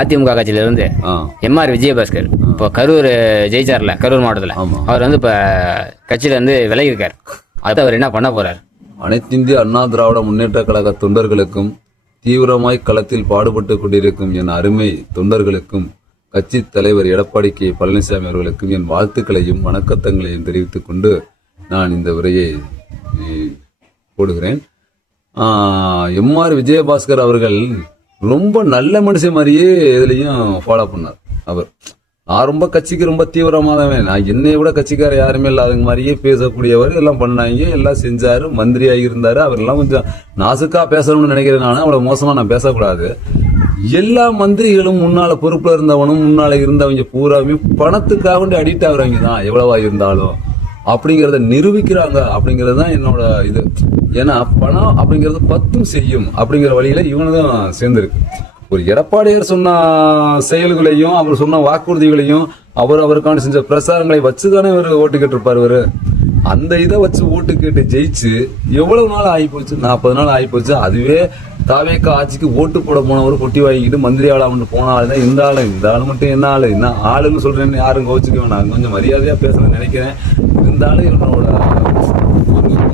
அதிமுக கட்சியில இருந்து எம்ஆர் விஜயபாஸ்கர் இப்போ கரூர் ஜெயிச்சார்ல, கரூர் மாவட்டத்தில். அவர் வந்து இப்போ கட்சியில இருந்து விலகி இருக்கார். அது அவர் என்ன பண்ண போறார்? அனைத்து இந்திய அண்ணா திராவிட முன்னேற்ற கழக தொண்டர்களுக்கும் தீவிரமாய் களத்தில் பாடுபட்டு கொண்டிருக்கும் என் அருமை தொண்டர்களுக்கும் கட்சி தலைவர் எடப்பாடி கே பழனிசாமி அவர்களுக்கும் என் வாழ்த்துக்களையும் வணக்கத்தங்களையும் தெரிவித்துக் கொண்டு நான் இந்த உரையை போடுகிறேன். எம்ஆர் விஜயபாஸ்கர் அவர்கள் ரொம்ப நல்ல மனுஷன் மாதிரியே இதுலயும் ஃபாலோ பண்ணார். நான் ரொம்ப கட்சிக்கு ரொம்ப தீவிரமானவன், நான் என்னைய விட கட்சிக்கார யாருமே இல்லாத மாதிரியே பேசக்கூடியவர், எல்லாம் பண்ணாங்க, எல்லாம் செஞ்சாரு, மந்திரியாக இருந்தாரு. அவரெல்லாம் கொஞ்சம் நாசுக்கா பேசணும்னு நினைக்கிறேன். நான் அவ்வளவு மோசமா நான் பேசக்கூடாது. எல்லா மந்திரிகளும் முன்னால பொறுப்புல இருந்தவனும் முன்னால இருந்தவங்க பூராமே பணத்துக்காக வேண்டி அடிக்ட் ஆகுறவங்க தான் எவ்வளவா இருந்தாலும் அப்படிங்கிறத நிரூபிக்கிறாங்க. அப்படிங்கிறது தான் என்னோட இது. ஏன்னா பணம் அப்படிங்கிறது பத்தும் செய்யும் அப்படிங்கிற வழியில இவனுதான் சேர்ந்திருக்கு. ஒரு எடப்பாடியார் சொன்ன செயல்களையும் அவர் சொன்ன வாக்குறுதிகளையும் அவருக்கான செஞ்ச பிரசாரங்களை வச்சுதானே இவர் ஓட்டு கேட்டிருப்பாரு. அந்த இதை வச்சு ஓட்டு கேட்டு ஜெயிச்சு எவ்வளவு நாள் ஆகிப்போச்சு? 40 நாள் ஆகிப்போச்சு. அதுவே தாவேக்கா ஆட்சிக்கு ஓட்டு போட போனவர் கொட்டி வாங்கிக்கிட்டு மந்திரி ஆளாமட்டு போன ஆள் தான் இந்த ஆளு மட்டும் என்ன ஆளு, என்ன ஆளுன்னு சொல்றேன்னு யாரும் கோச்சுக்க வேணாம். கொஞ்சம் மரியாதையா பேசணும்னு நினைக்கிறேன். இருந்தாலும் என்னோட ஒரு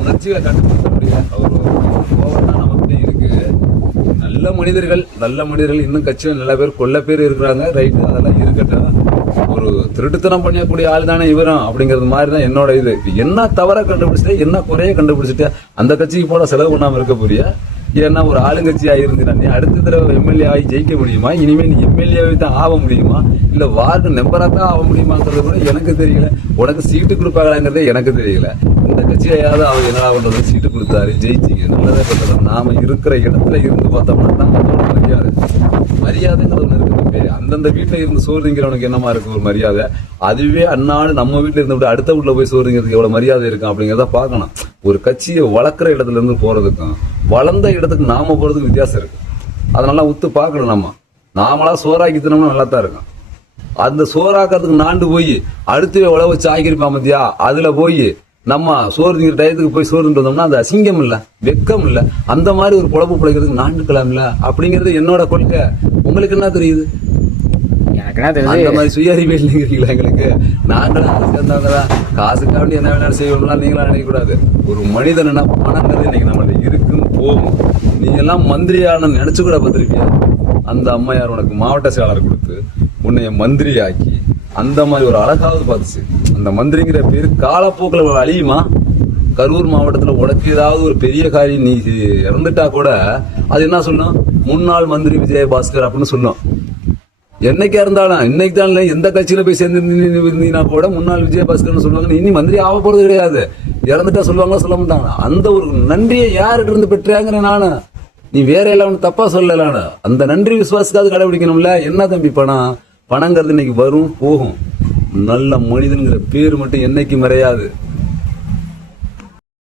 உணர்ச்சிகளை கட்டுப்படுத்த முடியல. அவர் கோவம் தான் நமக்கு இருக்கு. நல்ல மனிதர்கள் இன்னும் கட்சியில் நல்ல பேர் கொல்ல பேர் இருக்கிறாங்க. ரைட்டு, அதெல்லாம் இருக்கட்டும். ஒரு திருட்டுத்தனம் பண்ணக்கூடிய ஆள் தானே இவரும் அப்படிங்கிறது மாதிரி தான் என்னோட இது. என்ன தவற கண்டுபிடிச்சிட்டே, என்ன குறைய கண்டுபிடிச்சிட்டே அந்த கட்சிக்கு போட செலவு பண்ணாம இருக்க போறியா? ஏன்னா ஒரு ஆளுங்கட்சியா இருந்தா அடுத்த தடவை எம்எல்ஏ ஆகி ஜெயிக்க முடியுமா? இனிமே நீ எம்எல்ஏவை தான் ஆக முடியுமா? இல்ல வார்டு மெம்பரா தான் ஆக முடியுமாங்கிறது கூட எனக்கு தெரியல. உனக்கு சீட்டு கொடுப்பாங்களாங்கிறதே எனக்கு தெரியல. இந்த கட்சியாவது அவர் என்ன பண்றது, சீட்டு கொடுத்தாரு, ஜெயிச்சிங்க, நல்லதே பண்றது. நாம இருக்கிற இடத்துல இருந்து பார்த்தோம்னா தான் மரியாதைங்கிறது ஒண்ணு இருக்கு. அந்தந்த வீட்டுல இருந்து சோறு திங்கிறவனுக்கு என்னமா இருக்கு ஒரு மரியாதை. அதுவே அன்னாடு நம்ம வீட்டுல இருந்து விட அடுத்த வீட்டுல போய் சோறு திங்கிறதுக்கு எவ்வளவு மரியாதை இருக்கும் அப்படிங்கிறத பார்க்கணும். ஒரு கட்சியை வளர்க்குற இடத்துல இருந்து போறதுக்கும் வளர்ந்த இடத்துக்கு நாம போறதுக்கு வித்தியாசம் இருக்கு. அதனால உத்து பார்க்கணும். நாமளா சோறாக்கி தினமும் நல்லா தான் இருக்கும். அந்த சோறாக்கிறதுக்கு நாண்டு போய் அடுத்து உழவு வச்சு ஆக்கிருப்பான் மத்தியா, அதுல போய் நம்ம சோறு திங்கிற டயத்துக்கு போய் சோறு தின்றோம்னா அது அசிங்கம் இல்ல, வெக்கம் இல்ல. அந்த மாதிரி ஒரு குழப்பு பிழைக்கிறதுக்கு நாண்டுக்கலாம் இல்ல அப்படிங்கிறது என்னோட கொள்கை. உங்களுக்கு என்ன தெரியுது? அந்த மாதிரி சுயறிவு இல்லைங்கிறீங்களா எங்களுக்கு? நாங்களும் சேர்ந்தவங்கதான். காசுக்காண்டி என்ன வேணாலும் செய்வோம்லாம் நீங்களாம் நினைக்க கூடாது. ஒரு மனிதனா பணங்கிறது இன்னைக்கு நம்மள்ட்ட இருக்குன்னு போகும். நீங்க எல்லாம் மந்திரியான நினைச்சு கூட பார்த்திருப்பியா? அந்த அம்மையார் உனக்கு மாவட்ட செயலாளர் கொடுத்து உன்னைய மந்திரி ஆக்கி அந்த மாதிரி ஒரு அழகாவது பார்த்துச்சு. அந்த மந்திரிங்கிற பேரு காலப்போக்கில் அழியுமா? கரூர் மாவட்டத்துல உனக்கு ஏதாவது ஒரு பெரிய காரியம் நீ இறந்துட்டா கூட அது என்ன சொன்னோம்? முன்னாள் மந்திரி விஜயபாஸ்கர் அப்படின்னு சொன்னோம். என்னைக்கா இருந்தாலும் இன்னைக்கு தான் எந்த கட்சியில போய் சேர்ந்து கூட முன்னாள் விஜயபாஸ்கர்னு சொல்லுவாங்க. இனி மந்திரி ஆக போறது கிடையாது. இறந்துட்டா சொல்லுவாங்களா, சொல்ல மாட்டாங்க. அந்த ஒரு நன்றியை யாருக்கிட்ட இருந்து பெற்றாங்கிற நானு. நீ வேற எல்லாம் தப்பா சொல்லலான அந்த நன்றி விசுவாசத்துக்காவது கடைபிடிக்கணும்ல. என்ன தம்பி பணங்கிறது இன்னைக்கு வரும் போகும். நல்ல மனிதன்கிற பேர் மட்டும் என்னைக்கு மறையாது.